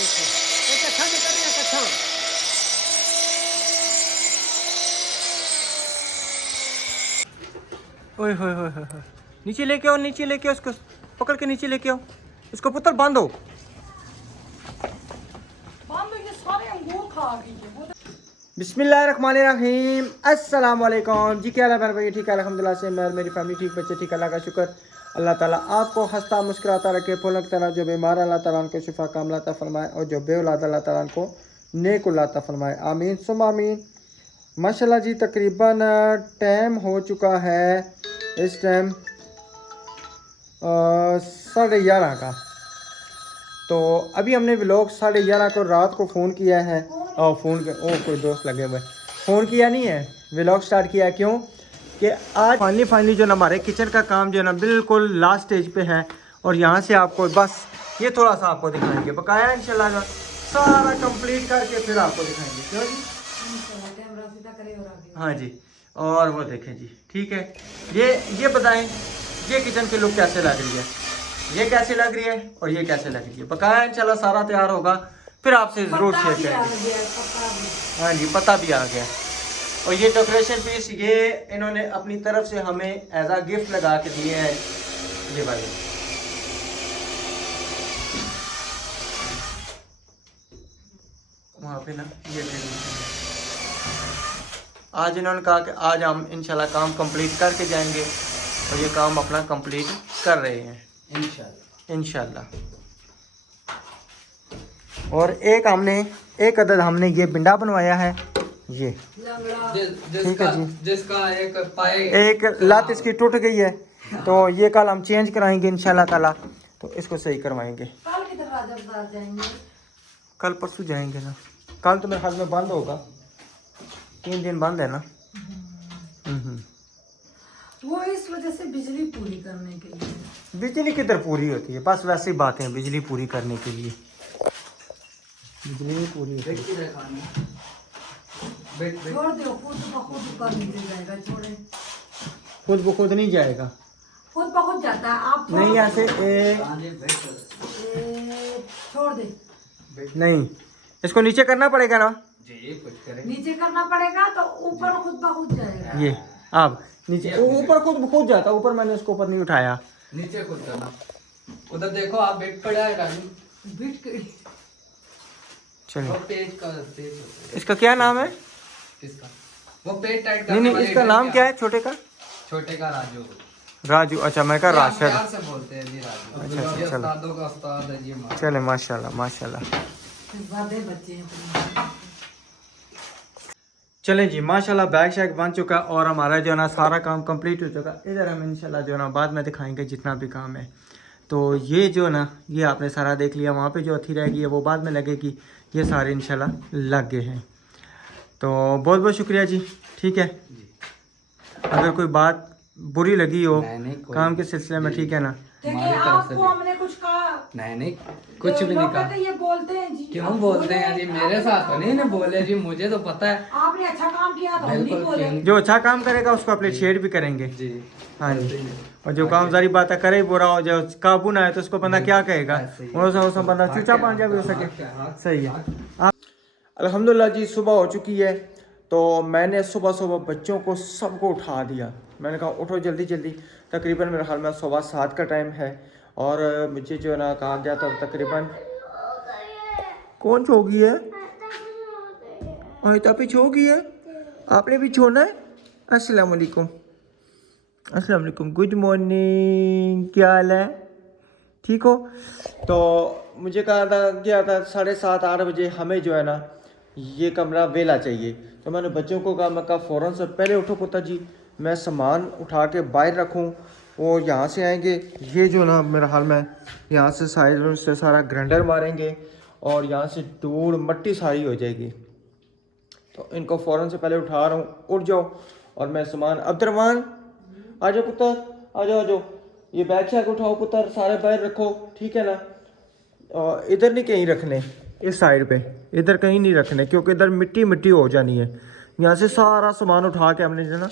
देखो ये कच्छा निकल रहा है कच्छा। ओए होए होए होए होए। नीचे लेके आओ, नीचे लेके आओ, उसको पकड़ के नीचे लेके आओ, उसको पुत्र बांधो। बिस्मिल्लाहिर्रहमानिर्रहीम, अस्सलाम वालेकुम जी। क्या हाल है मेरे भाई? ठीक है अल्हम्दुलिल्लाह से, मैं मेरी फैमिली ठीक, बच्चे ठीक, अल्लाह का शुक्र। अल्लाह ताला आपको हंसता मुस्कुराता रखे, फुलक तरह। जो बीमार अल्लाह ताला उनको शिफा कामला अता फरमाए, और जो बेऔलाद अल्लाह ताला उनको नेक औलाद अता फरमाए, आमीन सुम आमीन। माशाल्लाह जी, तकरीबन टाइम हो चुका है इस टाइम 11:30 का। तो अभी हमने व्लॉग 11:30 को रात को फ़ोन किया है, और फ़ोन के कोई दोस्त लगे हुए, फ़ोन किया नहीं है, व्लॉग स्टार्ट किया। क्यों कि आज फाइनली जो ना हमारे किचन का काम जो है ना बिल्कुल लास्ट स्टेज पे है, और यहाँ से आपको बस ये थोड़ा सा आपको दिखाएंगे, बकाया इंशाल्लाह सारा कंप्लीट करके फिर आपको दिखाएंगे। क्यों जी? हाँ जी। और वो देखें जी, ठीक है। ये बताएं, ये किचन की लुक कैसे लग रही है, ये कैसी लग रही है, और ये कैसे लग रही है, बकाया इंशाल्लाह सारा तैयार होगा फिर आपसे ज़रूर शेयर करेंगे। हाँ जी, पता भी आ गया। और ये डेकोरेशन पीस ये इन्होंने अपनी तरफ से हमें एज आ गिफ्ट लगा के दिए हैं। ये भाई वहाँ पे ना ये आज इन्होंने कहा कि आज हम इंशाल्लाह काम कंप्लीट करके जाएंगे, और ये काम अपना कंप्लीट कर रहे हैं इंशाल्लाह। और एक अदद हमने ये बिंडा बनवाया है, ये ठीक है जी, जिसका एक लात इसकी टूट गई है, तो ये कल हम चेंज कराएंगे इंशाल्लाह ताला, तो इसको सही करवाएंगे। कल परसों जाएंगे ना, कल तो मेरे हाथ में बंद होगा, 3 दिन बंद है ना। वो इस वजह से बिजली पूरी करने के लिए। बिजली किधर पूरी होती है, बस वैसी बातें हैं बिजली पूरी करने के लिए, बिजली नहीं पूरी होती है। छोड़ दो, खुद ब खुद कर जाएगा, छोड़े। खुद ब खुद नहीं जाएगा, खुद ब खुद जाता है, आप नहीं ऐसे छोड़ दे। नहीं, इसको नीचे करना पड़ेगा ना, नीचे करना पड़ेगा तो ऊपर खुद ब खुद जाएगा। ये अब नीचे ऊपर खुद ब खुद जाता, ऊपर मैंने उसको ऊपर नहीं उठाया, नीचे खुद करना। उधर देखो आप बेट पड़ा है राजू, बीट के चलिए। पेज का पेज होता है। इसका क्या नाम है? किसका? वो पेज टाइट नहीं नहीं, इसका नाम क्या है छोटे का? छोटे का राजू। राजू, अच्छा मैं कहा राशिद। प्यार से बोलते हैं जी राजू। अच्छा ये चलो उस्तादों का उस्ताद है जी हमारा। चले, माशाल्लाह माशाल्लाह। ज्यादा बच्चे हैं। चलें जी, माशाल्लाह बैग शैग बन चुका, और हमारा जो है ना सारा काम कंप्लीट हो चुका। इधर हम इंशाल्लाह जो है ना बाद में दिखाएंगे जितना भी काम है। तो ये जो है ना ये आपने सारा देख लिया, वहाँ पे जो अथी रहेगी वो बाद में लगेगी, ये सारे इंशाल्लाह लग गए हैं। तो बहुत बहुत शुक्रिया जी, ठीक है। अगर कोई बात बुरी लगी हो काम के सिलसिले में, ठीक है ना, देखिए आपको हमने कुछ कहा नहीं कुछ भी नहीं कहा। ये बोलते हैं जी, क्यों बोलते हैं जी? मेरे साथ तो नहीं बोले जी, मुझे तो पता है आपने अच्छा काम किया तो हम नहीं बोले। जो अच्छा काम करेगा उसको अप्रिशिएट भी करेंगे जी। हाँ जी। और जो काम सारी बातें करे बुरा हो जाए, काबू ना आए, तो उसको बंदा क्या कहेगा, वो बंदा चूचा पांजा भी हो सके। सही है। अल्हम्दुलिल्लाह जी, सुबह हो चुकी है, तो मैंने सुबह बच्चों को सबको उठा दिया। मैंने कहा उठो जल्दी जल्दी, तकरीबन मेरे ख्याल में 7:15 का टाइम है, और मुझे जो है ना कहा गया था तकरीबन। कौन सो गई है? तभी सो गई है, आपने भी छोड़ना है। अस्सलाम वालेकुम, अस्सलाम वालेकुम, गुड मॉर्निंग, क्या हाल है, ठीक हो? तो मुझे कहा था क्या था 7:30-8 बजे हमें जो है ना ये कमरा वेला चाहिए। तो मैंने बच्चों को कहा, मैं कहा फ़ौरन से पहले उठो पुत्र जी, मैं सामान उठा के बाहर रखूं, वो यहाँ से आएंगे, ये जो ना मेरा हाल में यहाँ से साइड से सारा ग्राइंडर मारेंगे, और यहाँ से धूल मट्टी सारी हो जाएगी। तो इनको फ़ौरन से पहले उठा रहा हूँ, उठ जाओ, और मैं सामान। अब्दुर्रहमान आ जाओ पुत्र, आ जाओ, ये बैग शैग उठाओ पुत्र, सारे बाहर रखो, ठीक है ना। और इधर नहीं कहीं रखने, इस साइड पे इधर कहीं नहीं रखने, क्योंकि इधर मिट्टी हो जानी है। यहाँ से सारा सामान उठा के हमने जो ना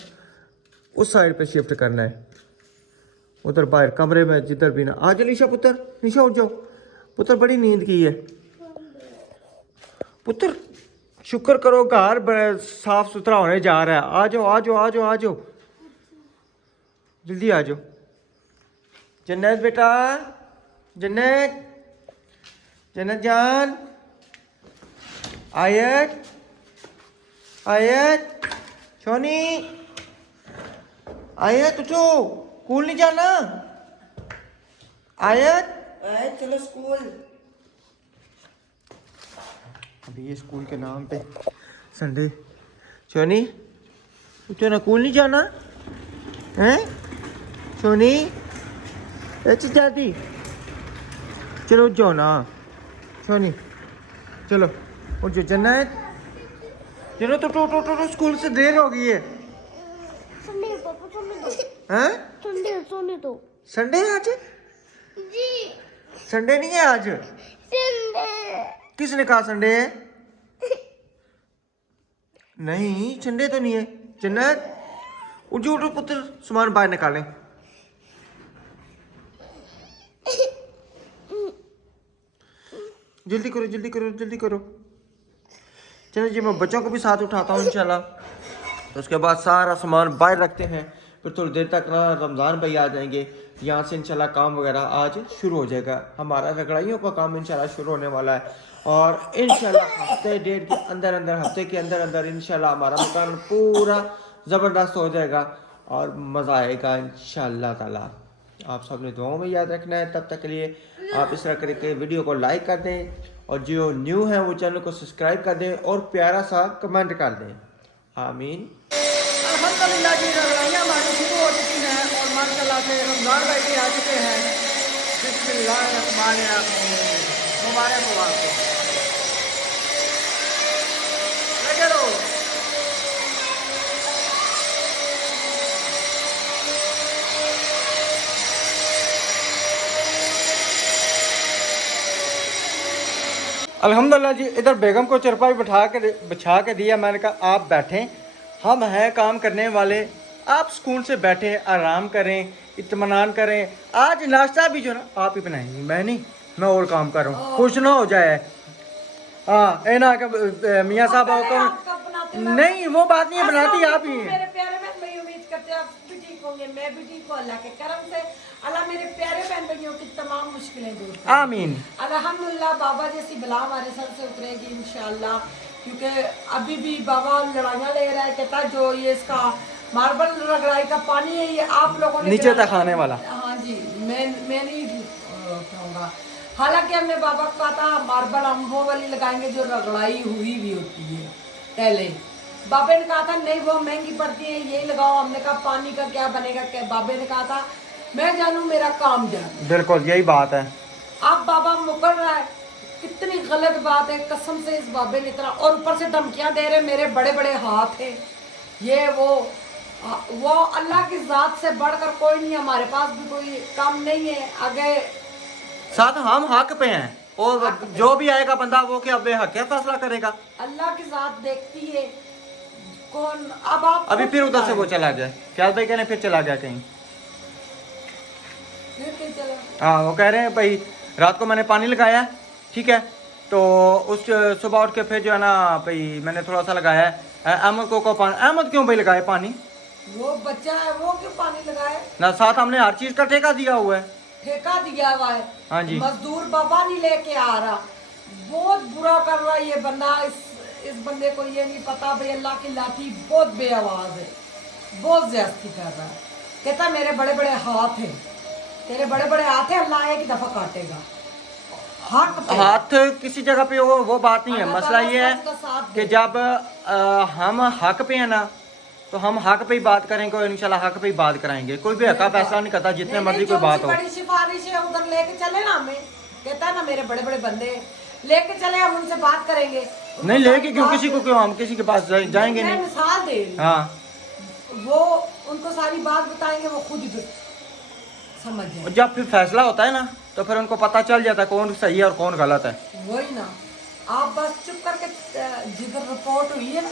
उस साइड पे शिफ्ट करना है, उधर बाहर कमरे में जिधर भी ना। आ जाओ निशा पुत्र, निशा उठ जाओ पुत्र, बड़ी नींद की है। पुत्र शुक्र करो घर साफ सुथरा होने जा रहा है। आ जाओ आ जाओ आ जाओ आ जाओ, जल्दी आ जाओ। जन्नत बेटा, जन्नत, जन्नत जान, आयत, आयत, सोनी, आयत उठो, स्कूल नहीं जाना। आयत, आयत चलो स्कूल। अभी ये स्कूल के नाम पे संडे। सोनी उठो ना, स्कूल नहीं जाना हैं? सोनी अच्छी जाती, चलो उठ जाओ ना। सोनी चलो उठ जाओ। जन्नत, चलो तो टो स्कूल से देर हो गई है। संडे पापा सोने दो। हैं? संडे सोने दो। संडे है आज? जी संडे नहीं है आज। संडे। किसने कहा संडे है? नहीं संडे तो नहीं है। जन्नत उठो उठो पुत्र, सामान बाहर निकालें। जल्दी करो जल्दी करो जल्दी करो। चलो जी, मैं बच्चों को भी साथ उठाता हूँ इंशाल्लाह। तो उसके बाद सारा सामान बाहर रखते हैं, फिर थोड़ी देर तक ना रमज़ान भाई आ जाएंगे। यहाँ से इंशाल्लाह काम वगैरह आज शुरू हो जाएगा। हमारा रगड़ाइयों का काम इंशाल्लाह शुरू होने वाला है और इंशाल्लाह हफ्ते डेढ़ के अंदर अंदर, हफ्ते के अंदर अंदर इंशाल्लाह हमारा मकान पूरा ज़बरदस्त हो जाएगा और मज़ा आएगा इंशाल्लाह ताला। आप सब ने दुआओं में याद रखना है। तब तक के लिए आप इस तरह करके वीडियो को लाइक कर दें और जो न्यू है वो चैनल को सब्सक्राइब कर दें और प्यारा सा कमेंट कर दें। आमीन। अल्हम्दुलिल्लाह जी, रज़ाइयाँ हमारी शुरू हो चुकी हैं और माशाल्लाह से रमज़ान भाई भी आ चुके हैं। बिस्मिल्लाहिर्रहमानिर्रहीम। मुबारक हो आपको। लगे रहो। अल्हम्दुलिल्लाह जी, इधर बेगम को चरपाई बिछा के दिया। मैंने कहा आप बैठें, हम हैं काम करने वाले, आप सुकून से बैठे आराम करें, इत्मीनान करें। आज नाश्ता भी जो ना आप ही बनाएंगी, मैं नहीं, मैं और काम कर रहा हूँ, खुश ना हो जाए। हाँ ए ना मियाँ साहब को नहीं, वो बात नहीं है, बनाती आप ही हैं। मेरे प्यारे बहन भाई, उम्मीद करते हैं आप भी ठीक होंगे, मैं भी ठीक हूँ। अल्लाह के करम से अल्लाह मेरे प्यारे बहन भाइयों की तमाम मुश्किलें दूर करे। आमीन। अल्हम्दुलिल्लाह, बाबा जैसी बला हमारे सर से उतरेगी इंशाल्लाह। क्योंकि अभी भी बाबा लड़ाइयाँ ले रहा है, कहता है जो ये इसका मार्बल रगड़ाई का पानी है ये आप लोगों ने नीचे तक आने वाला। हाँ जी, मैं नहीं कहूँगा। हालांकि हमने बाबा को कहा था मार्बल हम वो वाली लगाएंगे जो रगड़ाई हुई भी होती है पहले। बाबे ने कहा था नहीं वो महंगी पड़ती है, यही लगाओ। हमने कहा पानी का क्या बनेगा, क्या? बाबे ने कहा था मैं जानू मेरा काम जान। बिल्कुल यही बात है। अब बाबा मुकर रहा है, कितनी गलत बात है। कसम से इस बाबे ने इतना, और ऊपर से धमकियां दे रहे, मेरे बड़े बड़े हाथ हैं, ये वो अल्लाह की जात से बढ़कर कोई नहीं, हमारे पास भी कोई काम नहीं है। आगे साथ हम हक पे हैं और जो भी आएगा बंदा वो क्या बेहक क्या फैसला करेगा। अल्लाह की जात देखती है कौन। अब आप अभी फिर उधर से वो चला गया, क्या भाई कहने फिर चला गया कहीं। फिर कहीं चला। हाँ वो कह रहे हैं भाई रात को मैंने पानी लगाया, ठीक है, तो उस सुबह उठ के फिर जो है ना भाई मैंने थोड़ा सा लगाया है। अहमद को पानी, अहमद क्यों भाई लगाए पानी? वो बच्चा है, वो क्यों पानी लगाए? ना साथ हमने हर चीज का ठेका दिया हुआ है। ठेका दिया हुआ है। हाँ जी। मजदूर बाबा नहीं लेके आ रहा, बहुत बुरा कर रहा है ये बंदा। इस बंदे को ये नहीं पता भाई अल्लाह की लाठी बहुत बेआवाज है, बहुत ज्यादती कर रहा है। कहता मेरे बड़े बड़े हाथ हैं, तेरे बड़े बड़े हाथ हैं, अल्लाह एक दफा काटेगा। हाथ किसी जगह पे हो वो बात नहीं है। मसला ये है कि जब हम हक पे है ना तो हम हक पे ही बात करेंगे और इंशाल्लाह हक पे ही बात कराएंगे। कोई भी हक का फैसला नहीं करता जितने मर्जी कोई बात हो। बड़ी सिफारिश है उधर लेके चले ना हमें, कहता है ना मेरे बड़े बड़े बंदे लेके चले, हम उनसे बात करेंगे। नहीं लेके क्यों, किसी को क्यों, हम किसी के पास जाएंगे नहीं। मिसाल दे रही, हाँ वो उनको सारी बात बताएंगे, वो खुद ही समझ जाए। जब फिर फैसला होता है ना तो फिर उनको पता चल जाता है कौन सही है और कौन गलत है। वही ना, आप बस चुप करके जिधर रिपोर्ट हुई है ना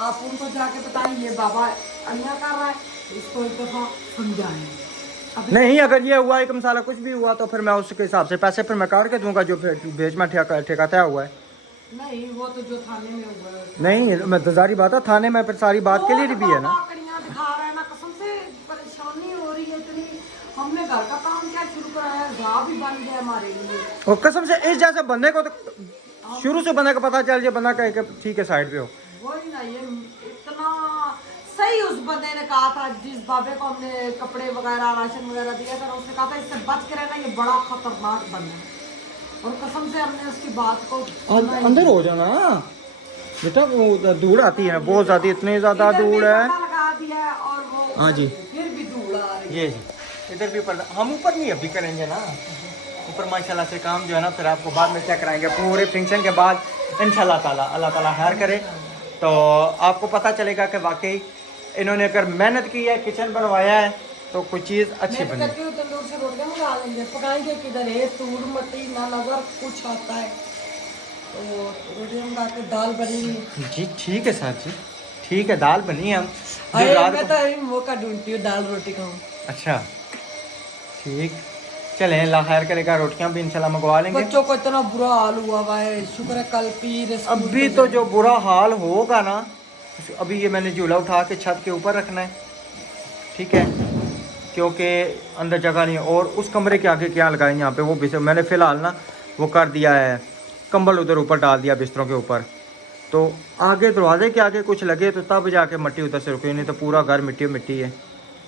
आप उनको जाके बताएं ये बाबा अन्याय कर रहा है, इसको एक दफा समझाएं। नहीं अगर ये हुआ एक मसाला कुछ भी हुआ तो फिर मैं उसके हिसाब से पैसे फिर मैं काट के दूंगा जो फिर बेच में ठेका तय हुआ है। नहीं वो तो जो थाने में हुआ है। नहीं मैं तो सारी बात है थाने में फिर सारी बात के लिए भी है ना। आंकड़ियां दिखा रहा है ना, कसम से परेशानी हो रही है इतनी। हमने घर का काम क्या शुरू कराया, घा भी बन गया हमारे लिए। और कसम से इस जैसे बंदे को तो शुरू से बंदे को पता चल जाए, बंदा कहे कि ठीक है साइड पे हो। वही ना, ये इतना सही उस बंदे ने कहा था, जिस बाबे को हमने कपड़े वगैरह राशन वगैरह दिया था, उसने कहा था इससे बच के रहना, ये बड़ा खतरनाक बंदा है। और कसम से हमने उसकी बात को सुना ही अंदर हो जाना बेटा, वो धूड़ आती है बहुत ज्यादा, इतनी ज्यादा इधर भी धूड़ है। पर्दा लगा दिया है और वो हाँ जी। फिर भी धूल आ रही है। ये जी इधर भी पर्दा, हम ऊपर नहीं अभी करेंगे ना, ऊपर माशाल्लाह से काम जो है ना फिर आपको बाद में चेक कराएंगे पूरे फंक्शन के बाद इंशाल्लाह ताला, अल्लाह ताला खैर करे तो आपको पता चलेगा कि वाकई इन्होंने अगर मेहनत की है, किचन बनवाया है तो कोई चीज़ अच्छी मैं तो बनी। कहती हूँ तंदूर से रोटियां मंगा लेंगे, पकाएंगे किधर है, तूर मट्टी ना नजर कुछ आता है, तो रोटियां मंगा के दाल बनी। जी ठीक है सर जी, ठीक है दाल बनी है। हम अरे जो रात मैं को- तो अभी मौका ढूंढती हूँ दाल रोटी खाऊं। अच्छा ठीक, चलें अल्लाह खैर करेगा, रोटियां भी इंशाल्लाह मंगवा लेंगे। बच्चों को इतना बुरा हाल हुआ हुआ है, शुक्र है कल पीर स्कूल अभी पे तो जो बुरा हाल होगा ना, अभी ये मैंने झूला उठा के छत के ऊपर रखना है, ठीक है, क्योंकि अंदर जगह नहीं है। और उस कमरे के आगे क्या लगाए यहाँ पे, वो बिस्तर मैंने फ़िलहाल ना वो कर दिया है, कंबल उधर ऊपर डाल दिया बिस्तरों के ऊपर, तो आगे दरवाजे के आगे कुछ लगे तो तब जाके मिट्टी उधर से रुके, नहीं तो पूरा घर मिट्टी मिट्टी है।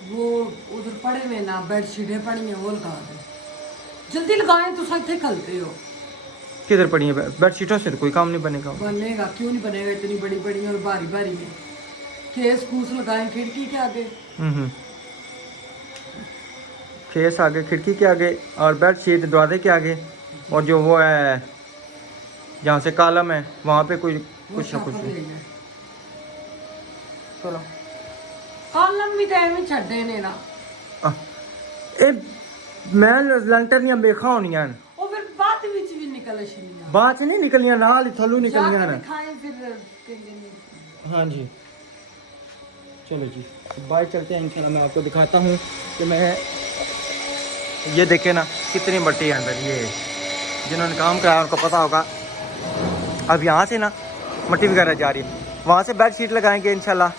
वो उधर पड़े हुए ना बेडशीटें पड़ी हैं, वो लगा दे, जल्दी लगाएं तो सही खलते हो। किधर पड़ी है बेडशीटों से तो कोई काम नहीं बनेगा। बनेगा क्यों नहीं बनेगा, इतनी बड़ी बड़ी और भारी भारी है। केस कूस लगाएं खिड़की के आगे। खेस आगे, खिड़की के आगे, और बेड शीट दरवाजे के आगे, और जो वो है जहाँ से कॉलम है वहाँ पे कोई कुछ ना कुछ चलो कॉलम भी टाइम ही छड्डे ने ना, ए मैं लंटर नहीं देखा होनी है, ਉਹ ਫਿਰ ਬਾਅਦ ਵਿੱਚ ਵੀ ਨਿਕਲ ਛਲੀਆਂ बात नहीं निकलियां नाल ही थल्लू निकलियां ਜਾ ना। ਕੇ ਦਿਖਾएं ਫਿਰ ਕਹਿੰਦੇ ਨੇ। हाँ जी चलो जी बाय, चलते हैं इंशाल्लाह। मैं आपको दिखाता हूँ कि मैं ये देखे ना कितनी मट्टी है अंदर, ये जिन्होंने काम कराया उनको पता होगा। अब यहाँ से ना मट्टी वगैरह जा रही है, वहाँ से बेड शीट लगाएंगे इंशाल्लाह।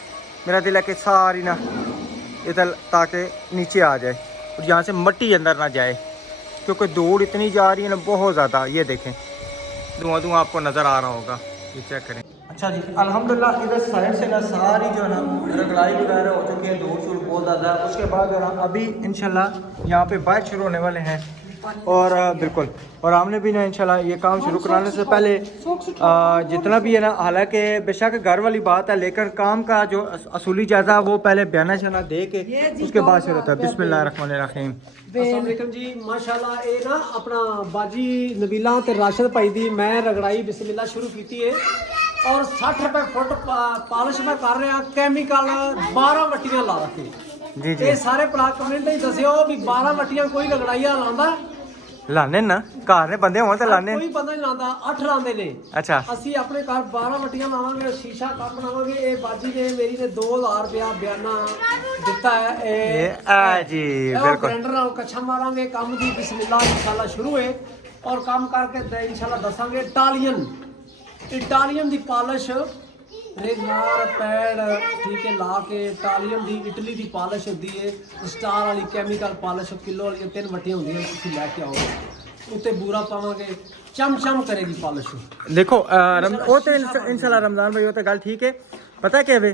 मेरा दिल है कि सारी ना इधर ताकि नीचे आ जाए और यहाँ से मट्टी अंदर ना जाए, क्योंकि धूल इतनी जा रही है ना बहुत ज़्यादा। ये देखें धुआं धुआं आपको नज़र आ रहा होगा, ये चेक करें। अच्छा जी अल्हम्दुलिल्लाह इधर साइड से ना सारी जो है ना रगड़ाई वगैरह हो चुकी है, धूल शूल बहुत ज़्यादा है। उसके बाद जो है ना अभी इंशाल्लाह यहाँ पे बारिश शुरू होने वाले हैं, और बिल्कुल, और हमने भी ना इंशाल्लाह ये काम शुरू कराने से पहले जितना भी है ना, हालांकि बेशक घर वाली बात है, लेकिन काम का जो असूली जायजा वो पहले बयाना शाना दे के उसके बाद शुरू होता है। बिस्मिल्लाहिर्रहमानिर्रहीम। अस्सलाम वालेकुम जी, माशाल्लाह ये ना अपना बाजी नबीला ते राशिद भाई दी मैं रगड़ाई बिस्मिल्लाह शुरू की है, और 60 रुपए फुट पालिश मैं कर रहा, कैमिकल 12 मट्टियां ला रखी जी जी ये सारे भरा कमेंट ही दस्यो भी 12 मट्टियां कोई रगड़ाइया लांदा, लाने ना घर ने बंदे होने तो लाने। कोई बंदा नहीं लांदा, 8 लांदे ने। अच्छा ਅਸੀਂ ਆਪਣੇ ਘਰ 12 ਮੱਟੀਆਂ ਲਾਵਾਂਗੇ, ਸ਼ੀਸ਼ਾ ਕੱਪ ਬਣਾਵਾਂਗੇ। ਇਹ ਬਾਜੀ ਨੇ ਮੇਰੀ ਨੇ 2000 ਰੁਪਇਆ ਬਿਆਨਾ ਦਿੱਤਾ ਹੈ। ਇਹ आ जी बिल्कुल ਗ੍ਰੈਂਡਰ ਨਾਲ ਕੱਛਾ ਮਾਰਾਂਗੇ, ਕੰਮ ਦੀ ਬਿਸਮਿਲ੍ਲਾ ਇਨਸ਼ਾਅੱਲਾ ਸ਼ੁਰੂ ਹੈ, ਔਰ ਕੰਮ ਕਰਕੇ ਤੇ ਇਨਸ਼ਾਅੱਲਾ ਦੱਸਾਂਗੇ। ਇਟਾਲੀਅਨ ਦੀ ਪਾਲਿਸ਼ रेगमार पैड ठीक है ला के इटालीਅਨ ਦੀ ਇਟਲੀ ਦੀ ਪਾਲਿਸ਼ ਹੁੰਦੀ ਹੈ, ਸਟਾਰ ਵਾਲੀ ਕੈਮੀਕਲ ਪਾਲਿਸ਼ ਕਿਲੋ ਵਾਲੀਆਂ 3 ਮੱਟੀਆਂ ਹੁੰਦੀਆਂ, ਤੁਸੀਂ ਲੈ ਕੇ ਆਓ। ਉੱਤੇ ਬੂਰਾ ਪਾਵਾਂਗੇ, ਚਮਚਮ ਕਰੇਗੀ ਪਾਲਿਸ਼। देखो वो तो इंशाल्लाह रमजान भाई वो तो गल ठीक है। पता है क्या वे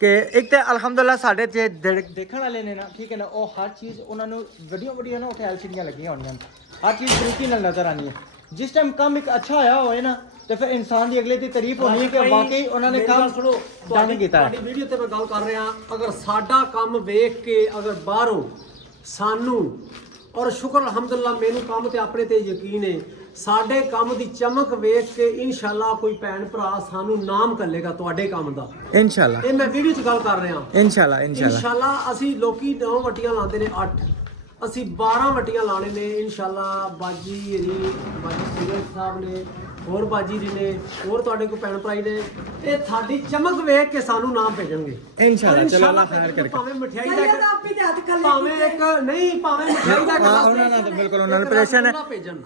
कि एक तो अलहमदुल्ला साढ़े जे देखने वाले ने ना ठीक है ना, वो हर चीज़ उन्होंने वड्डियां वड्डियां ना उत्थे LCD लगियां होनियां, हर चीज़ तरीके नाल नजर आनी है। जिस टाइम काम एक अच्छा आया होए ना तो फिर इंसान की अगले की तारीफ होनी है कि वाकई उन्होंने काम सुनो, डन कीता है। ਤੁਹਾਡੀ ਵੀਡੀਓ ਤੇ ਮੈਂ ਗੱਲ ਕਰ ਰਿਹਾ, ਅਗਰ ਸਾਡਾ ਕੰਮ ਵੇਖ ਕੇ ਅਗਰ ਬਾਹਰੋਂ ਸਾਨੂੰ, ਔਰ ਸ਼ੁਕਰ ਅਲਹਮਦੁਲਿਲਾ ਮੈਨੂੰ ਕੰਮ ਤੇ ਆਪਣੇ ਤੇ ਯਕੀਨ ਹੈ, ਸਾਡੇ ਕੰਮ ਦੀ ਚਮਕ ਵੇਖ ਕੇ ਇਨਸ਼ਾਅੱਲਾ ਕੋਈ ਭੈਣ ਭਰਾ ਸਾਨੂੰ ਨਾਮ ਕੱਲੇਗਾ ਤੁਹਾਡੇ ਕੰਮ ਦਾ। इंशाल्लाह ਇਹ ਮੈਂ ਵੀਡੀਓ 'ਚ ਗੱਲ ਕਰ ਰਿਹਾ। इंशाल्लाह इंशाल्लाह ਇਨਸ਼ਾਅੱਲਾ ਅਸੀਂ ਲੋਕੀ 9 ਵਟੀਆਂ ਲਾਉਂਦੇ ਨੇ, 8 ਅਸੀਂ 12 ਵਟੀਆਂ ਲਾਣੇ ਨੇ ਇਨਸ਼ਾਅੱਲਾ। ਬਾਜੀ ਸੀਰਤ ਸਾਹਿਬ ਨੇ, ਹੋਰ ਬਾਜੀ ਜੀ ਨੇ, ਹੋਰ ਤੁਹਾਡੇ ਕੋਲ ਭੈਣ ਭਰਾਈ ਨੇ, ਇਹ ਤੁਹਾਡੀ ਚਮਕ ਵੇਖ ਕੇ ਸਾਨੂੰ ਨਾਮ ਭੇਜਣਗੇ इंशाल्लाह। चलो अल्लाह खैर ਭੇਜਣਗੇ, करके ਭਾਵੇਂ ਮਠਿਆਈ सैयद ਦਾ आप भी हाथ कर ਭਾਵੇਂ ਇੱਕ ਨਹੀਂ, ਭਾਵੇਂ ਮਠਿਆਈ ਦਾ हाँ उन्होंने तो बिल्कुल उन्होंने ऑपरेशन है।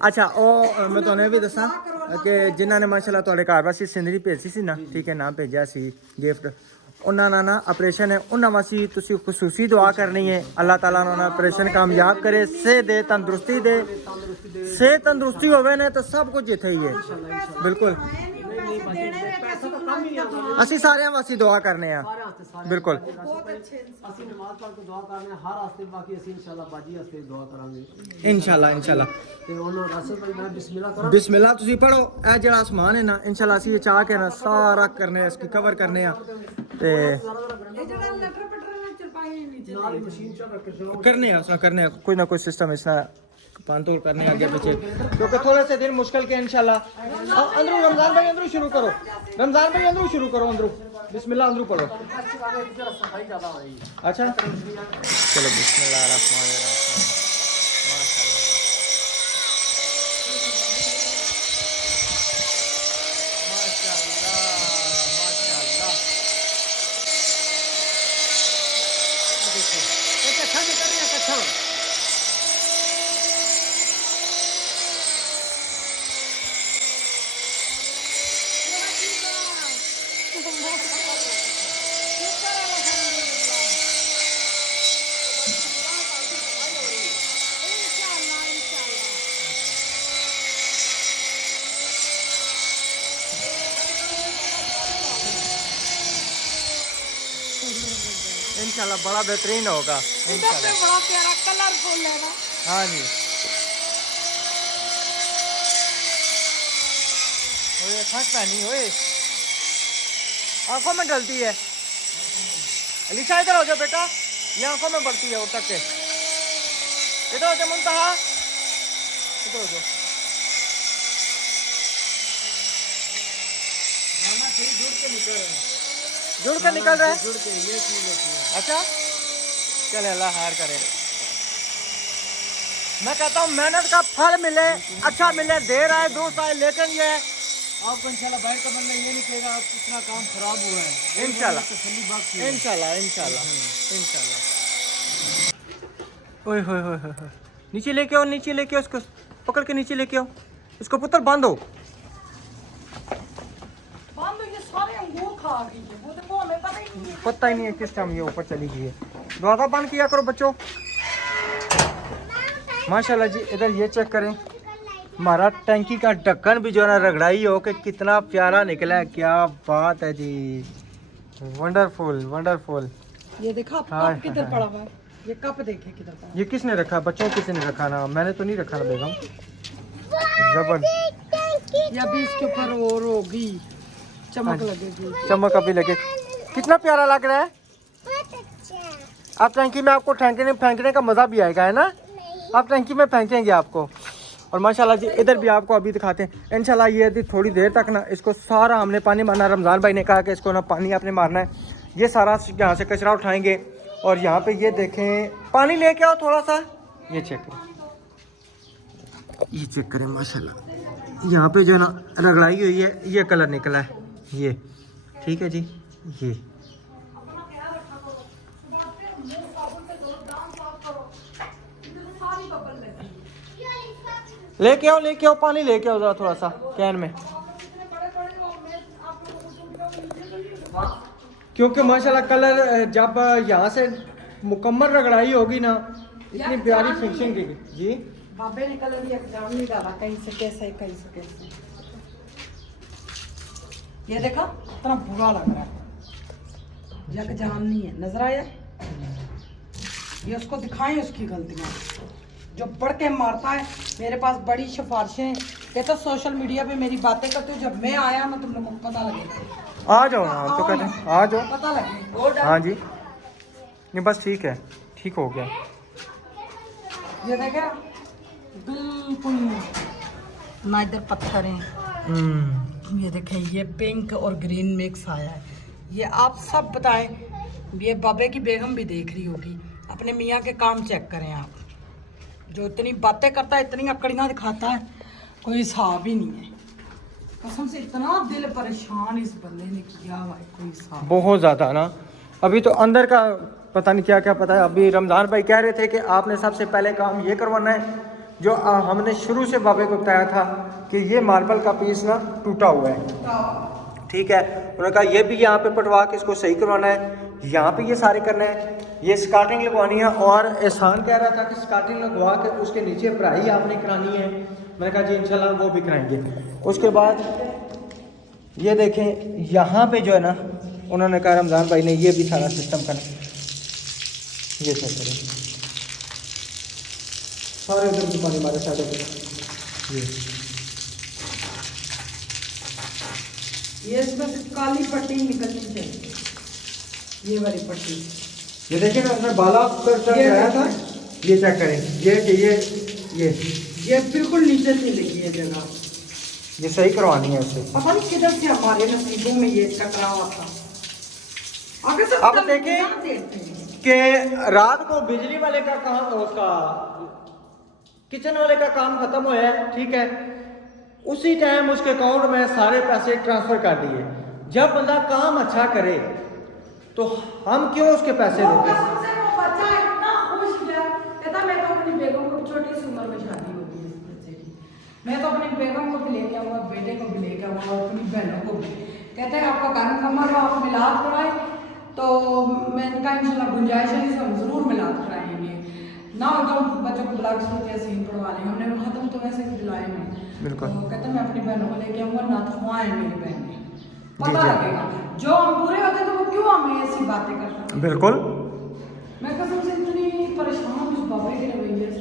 अच्छा ओ मैं तो भी दसा कि जिन्होंने माशाल्लाह ਤੁਹਾਡੇ ਘਰ ਵਾਸੀ ਸਿੰਦਰੀ ਭੇਜੀ ਸੀ ਨਾ ਠੀਕ ਹੈ ਨਾਮ ਭੇਜਿਆ ਸੀ ਗਿਫਟ ਉਹਨਾਂ ਨਾਲ ਨਾ ਆਪਰੇਸ਼ਨ ਹੈ ਉਹਨਾਂ ਵਾਸੀ ਤੁਸੀਂ ਖੁਸੂਸੀ ਦੁਆ ਕਰਨੀ ਹੈ ਅੱਲਾਹ ਤਾਲਾ ਉਹਨਾਂ ਦਾ ਆਪਰੇਸ਼ਨ ਕਾਮਯਾਬ ਕਰੇ ਸਿਹਤ ਦੇ ਤੰਦਰੁਸਤੀ ਦੇ ਸਿਹਤ ਤੰਦਰੁਸਤੀ ਹੋਵੇ ਨਾ ਤਾਂ ਸਭ ਕੁਝ ਇੱਥੇ ਹੀ ਹੈ ਬਿਲਕੁਲ ਪੈਸਾ ਤਾਂ ਕੰਮ ਹੀ ਨਹੀਂ ਆਉਂਦਾ ਅਸੀਂ ਸਾਰਿਆਂ ਵਾਸੀ ਦੁਆ ਕਰਨੇ ਆ ਸਾਰੇ ਹੱਥ ਸਾਰੇ ਬਿਲਕੁਲ ਅਸੀਂ ਨਮਾਜ਼ ਪੜ੍ਹ ਕੇ ਦੁਆ ਕਰਨੇ ਹਰ ਹਸਤੇ ਬਾਕੀ ਅਸੀਂ ਇਨਸ਼ਾਅੱਲਾ ਬਾਜੀ ਹਸਤੇ ਦੁਆ ਕਰਾਂਗੇ ਇਨਸ਼ਾਅੱਲਾ ਤੇ ਉਹਨਾਂ ਰਸਲ ਭਾਈ ਮੈਂ ਬਿਸਮਿਲ੍ਲਾ ਕਰਾਂ ਬਿਸਮਿਲ੍ਲਾ ਤੁਸੀਂ ਪੜੋ ਇਹ ਜਿਹੜਾ ਅਸਮਾਨ ਹੈ ਨਾ ਇਨਸ਼ਾਅੱਲਾ ਅਸੀਂ ਇਹ ਚਾਹ ਕੇ ਨਾ ਸਾਰਾ ਕਰਨੇ ਇਸकी ਕਵਰ ਕਰਨੇ ਆ ਤੇ ਨਾਲ ਹੀ ਮਸ਼ੀਨ ਚ ਰੱਖ ਕੇ करने हैं कोई ना कोई सिस्टम ऐसा पांतोल करने आगे पीछे क्योंकि थोड़े से दिन मुश्किल के इंशाल्लाह अंदरू रमजान भाई अंदरू शुरू करो रमजान भाई अंदरू शुरू करो अंदरू बिस्मिल्लाह अंदरू पढ़ो सफाई ज्यादा होगी अच्छा चलो बिस्मिल्लाह रहमान रहीम माशाल्लाह माशाल्लाह देखो एक अच्छा निकल रहा है अच्छा इंशाल्लाह बड़ा बेहतरीन होगा इंशाल्लाह बड़ा प्यारा कलरफुल है ना हाँ जी ओए फंसता नहीं ओए आंखों में डलती है अलीशा इधर हो जाओ बेटा ये आंखों में बढ़ती है और तक के इधर हो जाओ मुंतहा इधर हो जाओ जुड़ के निकल रहा है जुड़ के ये चीज होती है अच्छा चले अल्लाह हार करे मैं कहता हूँ मेहनत का फल मिले अच्छा मिले देर आए दूर आए लेकिन ये आपको इंशाल्लाह बाहर का बंदा ये नहीं कहेगा आप इतना काम खराब हुआ है इंशाल्लाह तसल्ली बख्श है। इंशाल्लाह इंशाल्लाह इंशाल्लाह ओए होए होए होए होए। नीचे लेके आओ उसको पकड़ के नीचे लेके आओ इसको पुत्र बांधो बांधो ये सारे अंगूर खा गई है वो देखो हमें पता ही नहीं है पता ही नहीं है किस टाइम ये ऊपर चली गई है दरवाजा बंद किया करो बच्चों माशाल्लाह जी इधर ये चेक करें हमारा टैंकी का ढक्कन भी जो है ना रगड़ाई हो के कितना प्यारा निकला है क्या बात है जी वंडरफुल वंडरफुल ये देखा हाँ, कप किधर पड़ा हुआ है ये कप देखे किधर पड़ा ये किसने रखा बच्चों किसने रखा ना मैंने तो नहीं रखा ना बेगम जबर या भी इसके ऊपर और होगी चमक लगेगी चमक अभी लगे कितना प्यारा लग रहा है आप टैंकी में आपको फेंकने का मज़ा भी आएगा है ना आप टैंकी में फेंकेंगे आपको और माशाल्लाह जी इधर भी आपको अभी दिखाते हैं इंशाल्लाह ये यदि थोड़ी देर तक ना इसको सारा हमने पानी मारना रमज़ान भाई ने कहा कि इसको ना पानी आपने मारना है ये सारा यहाँ से कचरा उठाएंगे और यहाँ पे ये देखें पानी लेके आओ थोड़ा सा ये चेक करें माशाल्लाह यहाँ पे जो है ना रगड़ाई हुई है ये कलर निकला है ये ठीक है जी ये लेके आओ पानी लेके आओ जरा थोड़ा सा कैन में क्योंकि माशाल्लाह कलर जब यहाँ से मुकम्मल रगड़ाई होगी ना इतनी प्यारी फिनिशिंग की जी बाबे ने कलर ये एग्जाम नहीं डाला कहीं से कैसे कहीं से कैसे ये देखा इतना बुरा लग रहा है यक जान नहीं है नजर आया ये उसको दिखाएं उसकी गलतियां जो बढ़ के मारता है मेरे पास बड़ी सिफारिशें ये तो सोशल मीडिया पे मेरी बातें करते हो जब मैं आया ना तुम लोगों को पता लगेगा आ जाओ ना हम तो कहते हैं आ जाओ पता लगे हाँ जी नहीं बस ठीक है ठीक हो गया ये देखा बिल्कुल ना इधर पत्थर हैं ये देखें ये पिंक और ग्रीन मिक्स आया है ये आप सब बताएं ये बाबे की बेगम भी देख रही होगी अपने मियाँ के काम चेक करें आप जो इतनी बातें करता है इतनी अकड़ियाँ दिखाता है कोई हिसाब ही नहीं है कसम से इतना दिल परेशान इस बंदे ने किया हुआ है कोई हिसाब बहुत ज़्यादा ना अभी तो अंदर का पता नहीं क्या क्या पता है अभी रमज़ान भाई कह रहे थे कि आपने सबसे पहले काम ये करवाना है जो हमने शुरू से बाबे को बताया था कि ये मार्बल का पीस ना टूटा हुआ है, ठीक है। उन्होंने कहा ये भी यहाँ पे पटवा के इसको सही करवाना है, यहाँ पे ये सारे करना है, ये स्कार्टिंग लगवानी है। और एहसान कह रहा था कि स्कार्टिंग लगवा के उसके नीचे भराई आपने करानी है। मैंने कहा जी इंशाल्लाह वो भी कराएंगे। उसके बाद ये देखें यहाँ पे जो है ना, उन्होंने कहा रमज़ान भाई ने ये भी सारा सिस्टम करना, ये चेक करें सारे उधर की पानी हमारे साइड पे ये इसमें से काली पट्टी निकलनी चाहिए, ये वाली पट्टी। ये देखिए ना, उसने बाला कर चढ़ाया था, ये चेक करें, ये बिल्कुल नीचे नहीं लगी है जगह, ये सही करवानी है इससे। पता नहीं किधर से हमारे नसीबों में ये टकराव था। आगे से अब देखें कि रात को बिजली वाले का काम, उसका किचन वाले का काम खत्म हुआ है, ठीक है। उसी टाइम उसके अकाउंट में सारे पैसे ट्रांसफर कर दिए। जब बंदा काम अच्छा करे तो हम क्यों उसके पैसे देते हैं? वो बच्चा इतना खुश गया, कहता मैं तो अपनी बेगम को, छोटी सी उम्र में शादी होती है इस बच्चे की, मैं तो अपनी बेगम को भी लेके आऊँगा, बेटे को भी लेके आऊँगा और अपनी बहनों को भी। कहते हैं आपका घर मुकम्मल हो, आप मिलाद कराएं, तो मैंने कहा इंशाल्लाह गुंजाइश है, हम ज़रूर मिलाद कराएंगे ना, हो तो बच्चों को ब्लॉक सूरत यासीन पढ़वा लेंगे। हमने ख़त्म तो वैसे भी दिलाए में, बिल्कुल। तो कहते हैं मैं अपनी बहनों को लेके आऊँगा, ना तो वहाँ है मेरी बहन में, पता लगेगा जो हम पूरे होते तो वो क्यों हमें ऐसी बातें करते हैं। बिल्कुल। मैं कसम से इतनी परेशान हूँ इस बाबे के रवैये से।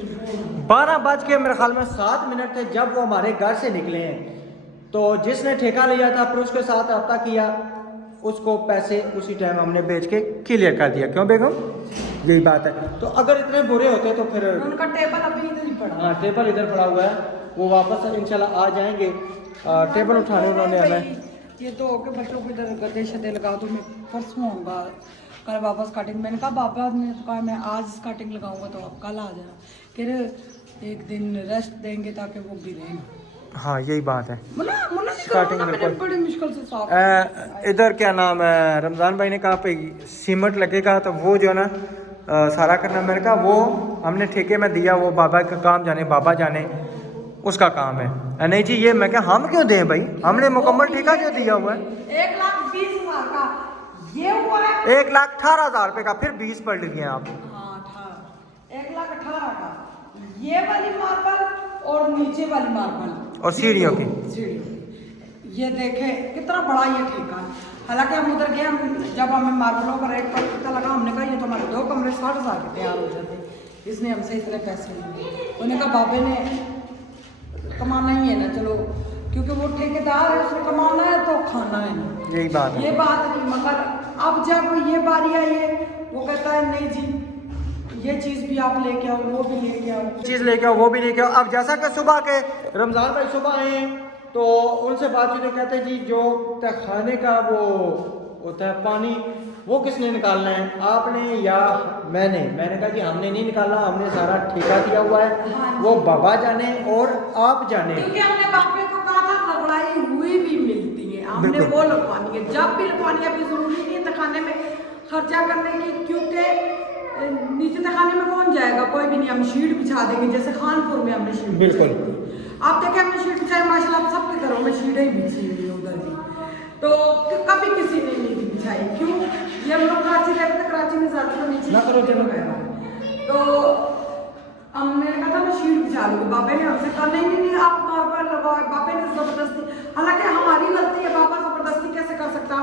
12 बज के मेरे ख्याल में 7 मिनट थे जब वो हमारे घर से निकले हैं। तो जिसने ठेका लिया था फिर उसके साथ रब्ता किया, उसको पैसे उसी टाइम हमने बेच के क्लियर कर दिया। क्यों बेगम? यही बात है। तो अगर इतने बुरे होते तो फिर उनका टेबल अभी इधर ही पड़ा। हाँ, टेबल इधर पड़ा हुआ है, वो वापस इंशाल्लाह आ जाएंगे। टेबल उठाने उन्होंने आना है। ये तो के बच्चों को इधर गद्दे शदे लगा दो, मैं परसों आऊँगा, कल वापस काटिंग। मैंने कहा बाबा ने तो कहा मैं आज काटिंग लगाऊंगा तो आप कल आ जाना, फिर एक दिन रेस्ट देंगे ताकि वो गिरे ना। हाँ यही बात है। स्टार्टिंग बड़ी मुश्किल से साफ। इधर क्या नाम है, रमज़ान भाई ने कहा पे सीमेंट लगेगा तो वो जो है ना सारा करना। मैंने कहा वो हमने ठेके में दिया, वो बाबा का काम जाने, बाबा जाने उसका काम है। नहीं जी ये मैं क्या हम क्यों दें भाई, हमने मुकम्मल ठेका जो दिया हुआ है 1,20,000 का ये हुआ है, 1,18,000 रुपये का, फिर 20 पलट गए आप। हाँ 1,18,000 का ये वाली मार्बल और नीचे वाली मार्बल और सीढ़ियों की ये देखे कितना बड़ा ये ठेका है। हालांकि हम उधर गए, जब हमें मार्बलों का रेट पता लगा, हमने कहा ये तो हमारे 2 कमरे 60,000 के तैयार हो जाते, इसने हमसे इतने पैसे लिए। उन्होंने कहा बाबे ने कमाना ही है ना, चलो क्योंकि वो ठेकेदार है, उसने कमाना है तो खाना है ना, यही बात है। ये बात नहीं। मगर अब जब ये बारी आई है, वो कहता है नहीं जी ये चीज़ भी आप लेके आओ, वो भी लेके आओ, चीज़ लेके आओ, वो भी लेके आओ। अब जैसा कि सुबह के रमज़ान भाई सुबह आए तो उनसे बातचीत कहते हैं जी जो खाने का वो होता है पानी, वो किसने निकालना है, आपने या मैंने कहा जी हमने नहीं निकालना, हमने सारा ठेका दिया हुआ है, वो बाबा जाने और आप जाने। क्योंकि हमने बापे को कहा था लगवाई हुई भी मिलती है, हमने वो लगवानी है, जब भी लगवानी है। अभी जरूरी नहीं है तखाने में खर्चा करने की, क्योंकि नीचे तखाने में कौन जाएगा, कोई भी नहीं। हम शीट बिछा देंगे, जैसे खानपुर में हमने शीट बिल्कुल। आप देखें हमने शीट बिछाई, माशाल्लाह सबके घरों में शीटें ही बिछी हुई है उधर भी, तो कभी किसी ने नहीं बिछाई। क्यों? ये हम लोग कराची रहते थे, कराची में ज़्यादा नीचे ना करो चलो गया, तो हमने कहा था मैं शीट बिछा लूँगी। बाबे ने हमसे कहा नहीं नहीं नहीं आप नॉर्मल लगाओ। बाबे ने ज़बरदस्ती, हालांकि हमारी गलती है, बाबा ज़बरदस्ती कैसे कर सकता,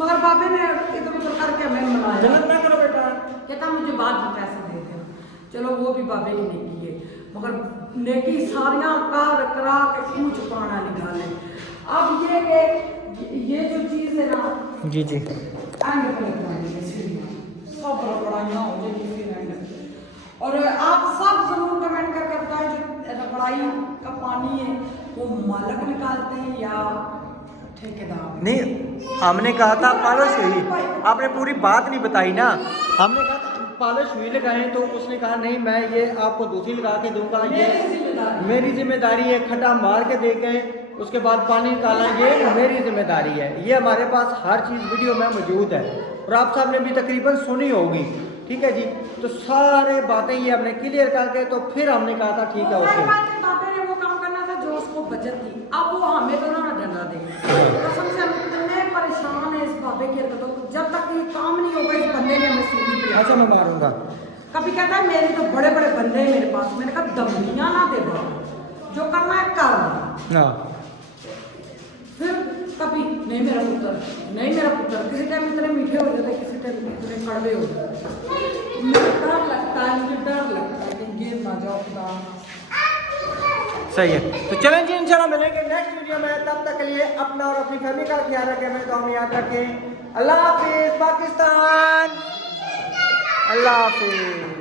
मगर बाबे ने इधर उधर करके हमें मनाया। करो बेटा, कहता मुझे बाद में पैसे दे देना। चलो वो भी बाबे की नेकी है, मगर नेकी सारियाँ करा के क्यों छुपाना निकाले। अब ये जो चीज़ है ना जी जी एंड पर लगवाएंगे सीढ़ियाँ, सब रगड़ाइयाँ हो जाएगी फिर एंड। और आप सब जरूर कमेंट करके बताएं जो रगड़ाई का पानी है वो मालक निकालते हैं या ठेकेदार? नहीं, हमने कहा था पॉलिश हुई, आपने पूरी बात नहीं बताई ना। हमने कहा था पॉलिश हुई लगाएं, तो उसने कहा नहीं मैं ये आपको दूसरी लगा के दूंगा, ये मेरी जिम्मेदारी है, खड्डा मार के देखें उसके बाद पानी निकालना ये मेरी जिम्मेदारी है। ये हमारे पास हर चीज़ वीडियो में मौजूद है और आप सब ने भी तकरीबन सुनी होगी। ठीक है जी। तो सारे बातें ये हमने क्लियर करके तो फिर हमने कहा था ठीक है वो ओके। बात है, बाबे ने वो काम करना था जो उसको बचत थी, अब वो हमें तो ना डंडा देंगे। कसम से हम इतने परेशान है इस बाबे की हरकतों को, जब तक ये काम नहीं होगा इस बंदे ने हमें सीढ़ी पे अच्छा मैं मारूंगा। कभी कहता है मेरे तो बड़े बड़े बंदे हैं मेरे पास, मैंने कहा धमकियां ना दे बाबा, जो करना है कर। हाँ फिर कभी नहीं मेरा पुत्र, नहीं मेरा पुत्र, किसी टाइम इतने मीठे हो जाते, किसी टाइम इतने कड़वे हो जाते। मुझे डर लगता है, मुझे डर लगता है कि गिर ना जाओ खुदा। सही है। तो चलें जी इंशाल्लाह मिलेंगे नेक्स्ट वीडियो में, तब तक के लिए अपना और अपनी फैमिली का ख्याल रखें, हमें दुआ में याद रखें। अल्लाह हाफिज पाकिस्तान, अल्लाह हाफिज।